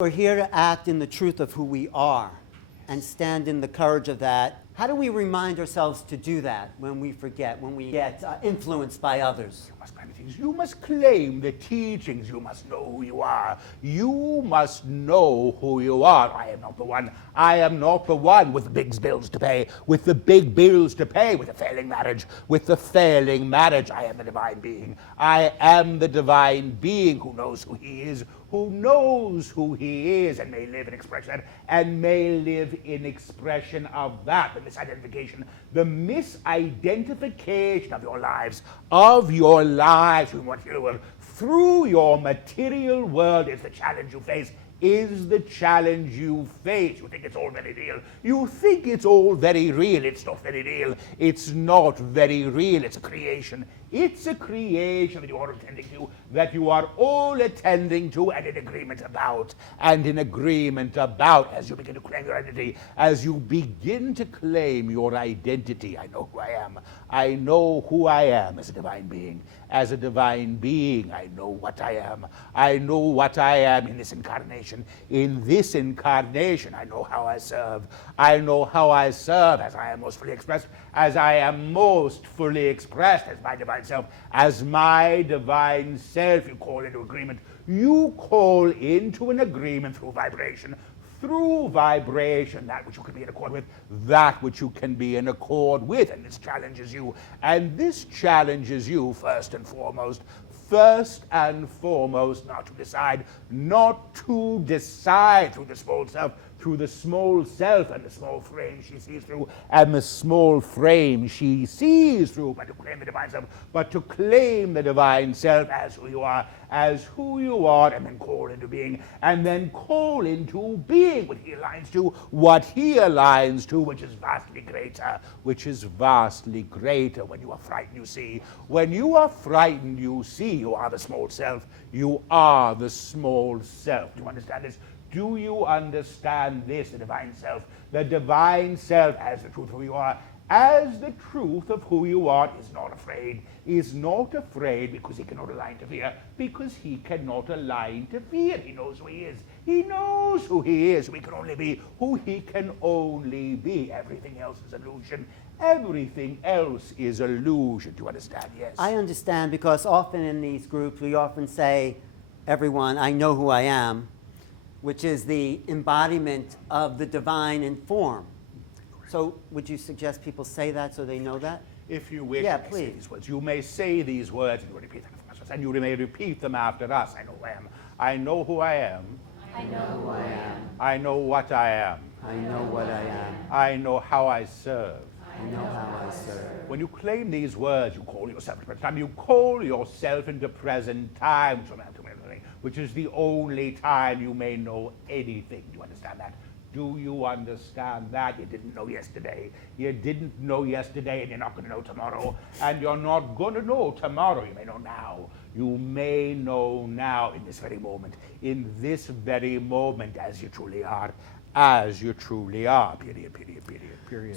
We're here to act in the truth of who we are and stand in the courage of that. How do we remind ourselves to do that when we forget, when we get influenced by others? You must claim the teachings. You must know who you are. You must know who you are. I am not the one. I am not the one with the big bills to pay, with the big bills to pay, with the failing marriage, with the failing marriage. I am the divine being. I am the divine being who knows who he is, who knows who he is, and may live in expression, and may live in expression of that. The misidentification of your lives, through your material world is the challenge you face. Is the challenge you face. You think it's all very real. You think it's all very real. It's not very real. It's not very real. It's a creation. It's a creation that you are attending to, that you are all attending to and in agreement about. And in agreement about, as you begin to claim your identity, as you begin to claim your identity, I know who I am. I know who I am as a divine being. As a divine being, I know what I am. I know what I am in this incarnation. In this incarnation, I know how I serve. I know how I serve as I am most fully expressed, as I am most fully expressed as my divine self, as my divine self. You call into agreement. You call into an agreement through vibration. Through vibration, that which you can be in accord with, that which you can be in accord with. And this challenges you. And this challenges you first and foremost, not to decide through the small self, and the small frame she sees through, and the small frame she sees through, but to claim the divine self, but to claim the divine self as who you are, and then call into being, and then call into being what he aligns to, which is vastly greater. When you are frightened, you see. When you are frightened, you see. You are the small self. You are the small self. Do you understand this? Do you understand this? The divine self as the truth of who you are, as the truth of who you are, is not afraid because he cannot align to fear, He knows who he is. He knows who he is, who he can only be, Everything else is illusion. Everything else is illusion. Do you understand? Yes. I understand, because often in these groups we often say, everyone, I know who I am, which is the embodiment of the divine in form. So would you suggest people say that so they know that? If you wish, yeah, please. please. Say these words. You may say these words and you repeat them after us. And you may repeat them after us. I know who I am. I know who I am. I know who I am. I know what I am. I know what I am. I know how I serve. I know how I serve. When you claim these words, you call yourself into present time. You call yourself into present time, which is the only time you may know anything. Do you understand that? Do you understand that? You didn't know yesterday. You didn't know yesterday, and you're not going to know tomorrow. And you're not going to know tomorrow. You may know now. You may know now, in this very moment, as you truly are. Period.